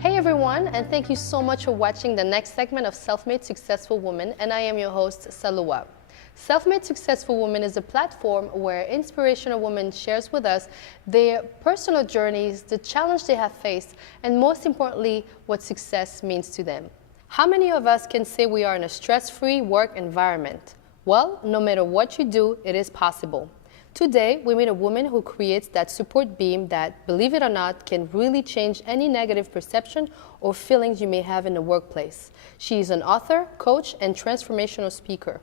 Hey everyone, and thank you so much for watching the next segment of Self-Made Successful Woman, and I am your host, Saloua. Self-Made Successful Woman is a platform where inspirational women shares with us their personal journeys, the challenge they have faced, and most importantly, what success means to them. How many of us can say we are in a stress-free work environment? Well, no matter what you do, it is possible. Today, we meet a woman who creates that support beam that, believe it or not, can really change any negative perception or feelings you may have in the workplace. She is an author, coach, and transformational speaker.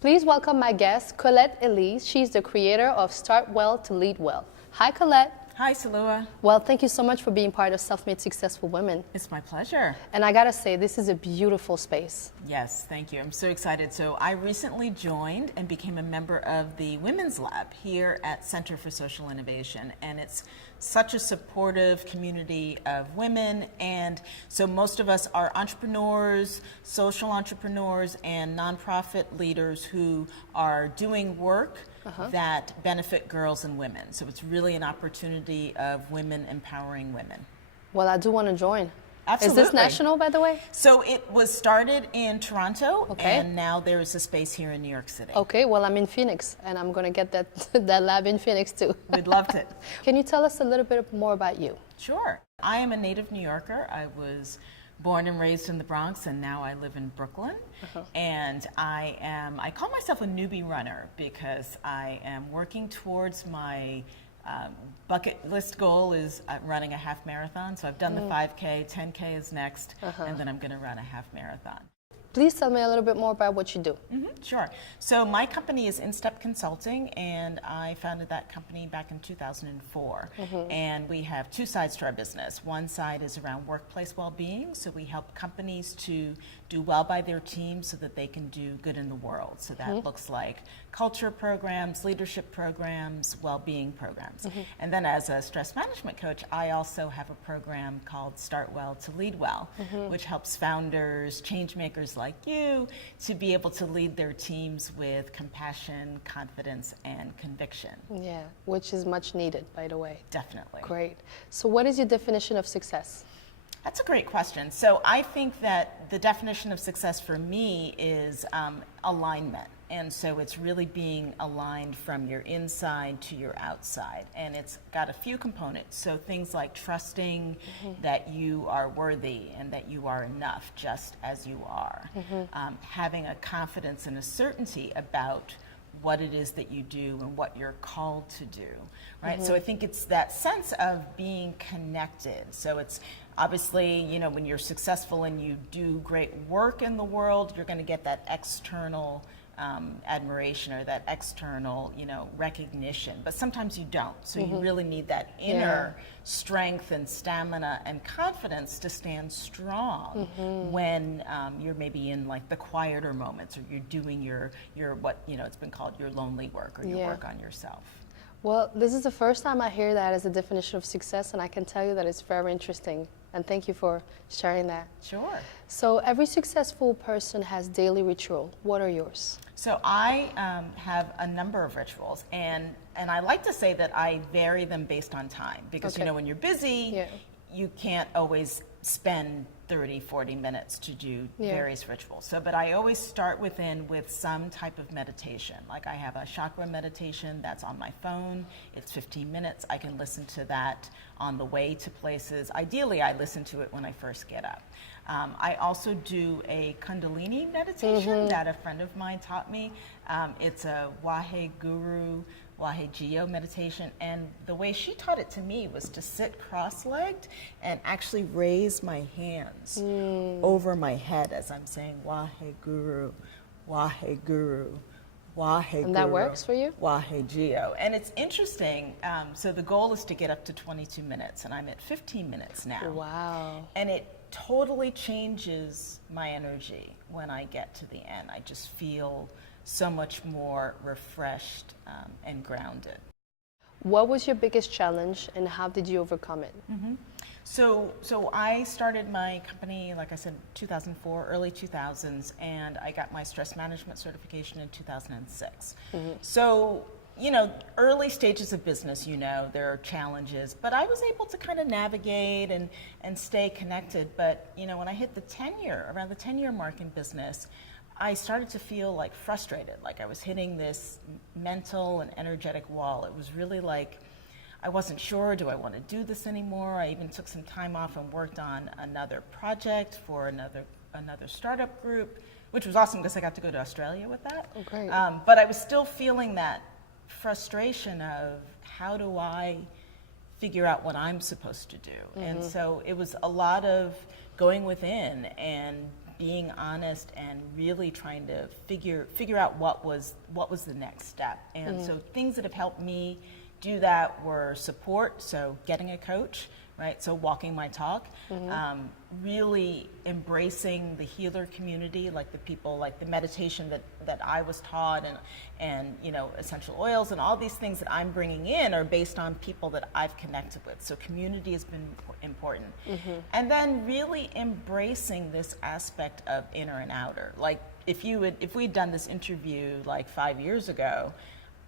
Please welcome my guest, Collette D. She's the creator of Start Well to Lead Well. Hi, Collette. Hi, Saloua. Well, thank you so much for being part of Self-Made Successful Women. It's my pleasure. And I gotta say, this is a beautiful space. Yes, thank you. I'm so excited. So I recently joined and became a member of the Women's Lab here at Center for Social Innovation. And it's such a supportive community of women. And so most of us are entrepreneurs, social entrepreneurs, and nonprofit leaders who are doing work that benefit girls and women. So it's really an opportunity of women empowering women. Well, I do want to join. Absolutely. Is this national, by the way? So it was started in Toronto, and now there is a space here in New York City. Okay, well, I'm in Phoenix, and I'm going to get that lab in Phoenix, too. We'd love to. Can you tell us a little bit more about you? Sure. I am a native New Yorker. I was born and raised in the Bronx, and now I live in Brooklyn. And I call myself a newbie runner because I am working towards my bucket list goal is running a half marathon. So I've done the 5K, 10K is next, and then I'm going to run a half marathon. Please tell me a little bit more about what you do. Sure. So my company is InStep Consulting, and I founded that company back in 2004. And we have two sides to our business. One side is around workplace well-being, so we help companies to do well by their team so that they can do good in the world. So that looks like culture programs, leadership programs, well-being programs. And then as a stress management coach, I also have a program called Start Well to Lead Well, which helps founders, change makers like you to be able to lead their teams with compassion, confidence, and conviction. Yeah, which is much needed, by the way. Definitely. Great. So what is your definition of success? That's a great question. So I think that the definition of success for me is alignment. And so it's really being aligned from your inside to your outside. And it's got a few components. So things like trusting that you are worthy and that you are enough just as you are. Having a confidence and a certainty about what it is that you do and what you're called to do, right? So I think it's that sense of being connected. So it's obviously, you know, when you're successful and you do great work in the world, you're going to get that external admiration or that external, you know, recognition. But sometimes you don't. So you really need that inner strength and stamina and confidence to stand strong when you're maybe in like the quieter moments, or you're doing your what, you know, it's been called your lonely work, or your work on yourself. Well, this is the first time I hear that as a definition of success, and I can tell you that it's very interesting. And thank you for sharing that. Sure. So every successful person has daily ritual. What are yours? So I have a number of rituals, and I like to say that I vary them based on time, because you know, when you're busy, you can't always spend 30, 40 minutes to do various rituals. So, but I always start with some type of meditation. Like I have a chakra meditation that's on my phone. It's 15 minutes. I can listen to that on the way to places. Ideally, I listen to it when I first get up. I also do a Kundalini meditation that a friend of mine taught me. It's a Waheguru meditation, and the way she taught it to me was to sit cross-legged and actually raise my hands over my head as I'm saying Waheguru, Waheguru, Waheguru. And that works for you? Wahegeo. And it's interesting, so the goal is to get up to 22 minutes, and I'm at 15 minutes now. Wow. And it totally changes my energy when I get to the end. I just feel so much more refreshed and grounded. What was your biggest challenge, and how did you overcome it? So I started my company, like I said, 2004, early 2000s, and I got my stress management certification in 2006. So early stages of business, there are challenges, but I was able to kind of navigate and stay connected. But, when I hit around the 10-year mark in business, I started to feel like frustrated, like I was hitting this mental and energetic wall. It was really like, I wasn't sure, do I want to do this anymore? I even took some time off and worked on another project for another startup group, which was awesome because I got to go to Australia with that. Oh, great. But I was still feeling that frustration of how do I figure out what I'm supposed to do? Mm-hmm. And so it was a lot of going within and being honest and really trying to figure out what was the next step. And so things that have helped me do that were support, so getting a coach, right? So walking my talk, really embracing the healer community, like the people, like the meditation that I was taught, and essential oils and all these things that I'm bringing in are based on people that I've connected with. So community has been important. And then really embracing this aspect of inner and outer. Like if we'd done this interview like 5 years ago,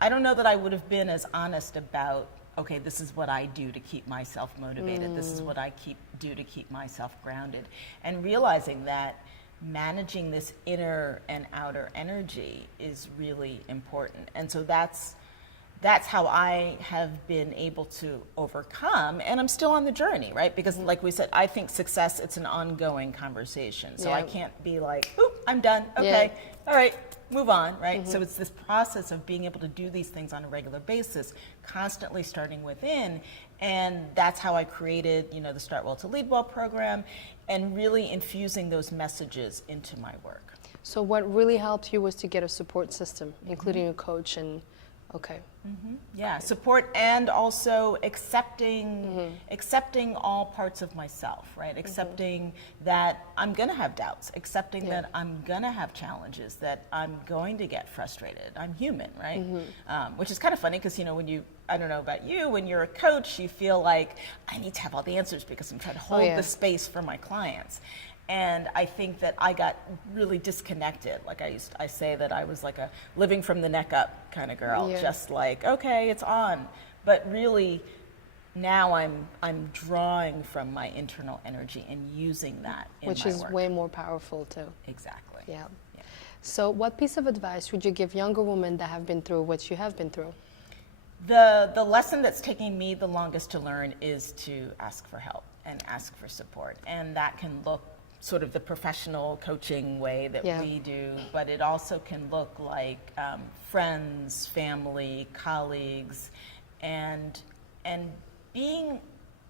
I don't know that I would have been as honest about, okay, this is what I do to keep myself motivated. This is what I do to keep myself grounded. And realizing that managing this inner and outer energy is really important. And so that's how I have been able to overcome, and I'm still on the journey, right? Because like we said, I think success, it's an ongoing conversation. So I can't be like, oop, I'm done, okay, all right, move on, right? So it's this process of being able to do these things on a regular basis, constantly starting within, and that's how I created, the Start Well to Leadwell program, and really infusing those messages into my work. So what really helped you was to get a support system, including a coach and, okay. Yeah, support, and also accepting all parts of myself, right? Accepting that I'm going to have doubts, accepting that I'm going to have challenges, that I'm going to get frustrated. I'm human, right? Which is kind of funny because, I don't know about you, when you're a coach, you feel like I need to have all the answers because I'm trying to hold the space for my clients. And I think that I got really disconnected. Like I say that I was like a living from the neck up kind of girl, just like, okay, it's on. But really, now I'm drawing from my internal energy and using that in Which my is work. way more powerful too. Exactly. Yeah. So what piece of advice would you give younger women that have been through what you have been through? The lesson that's taking me the longest to learn is to ask for help and ask for support. And that can look sort of the professional coaching way that we do, but it also can look like friends, family, colleagues, and being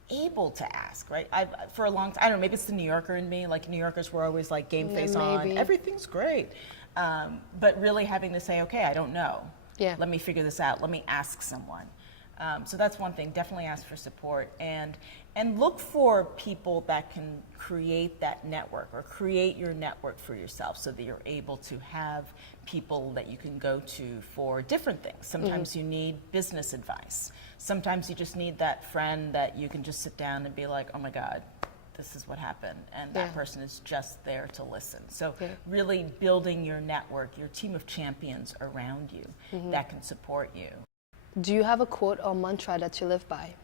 able to ask, right? For a long time, I don't know, maybe it's the New Yorker in me, like New Yorkers were always like game face on, everything's great. But really having to say, okay, I don't know. Let me figure this out. Let me ask someone. So that's one thing, definitely ask for support, and look for people that can create that network or create your network for yourself so that you're able to have people that you can go to for different things. Sometimes you need business advice. Sometimes you just need that friend that you can just sit down and be like, oh my God, this is what happened, and that person is just there to listen. So really building your network, your team of champions around you that can support you. Do you have a quote or mantra that you live by?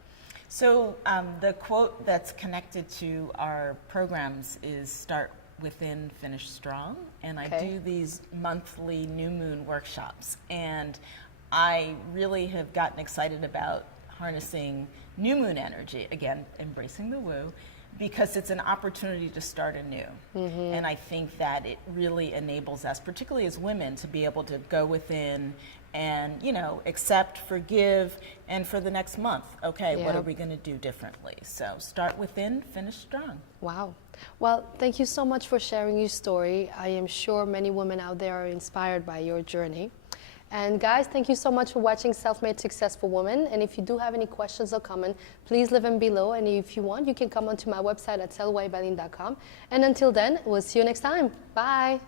So the quote that's connected to our programs is start within, finish strong. And I do these monthly new moon workshops. And I really have gotten excited about harnessing new moon energy, again, embracing the woo, because it's an opportunity to start anew. And I think that it really enables us, particularly as women, to be able to go within and, accept, forgive, and for the next month, okay, what are we going to do differently? So start within, finish strong. Wow. Well, thank you so much for sharing your story. I am sure many women out there are inspired by your journey. And guys, thank you so much for watching Self-Made Successful Woman. And if you do have any questions or comments, please leave them below. And if you want, you can come onto my website at salouaibaline.com. And until then, we'll see you next time. Bye.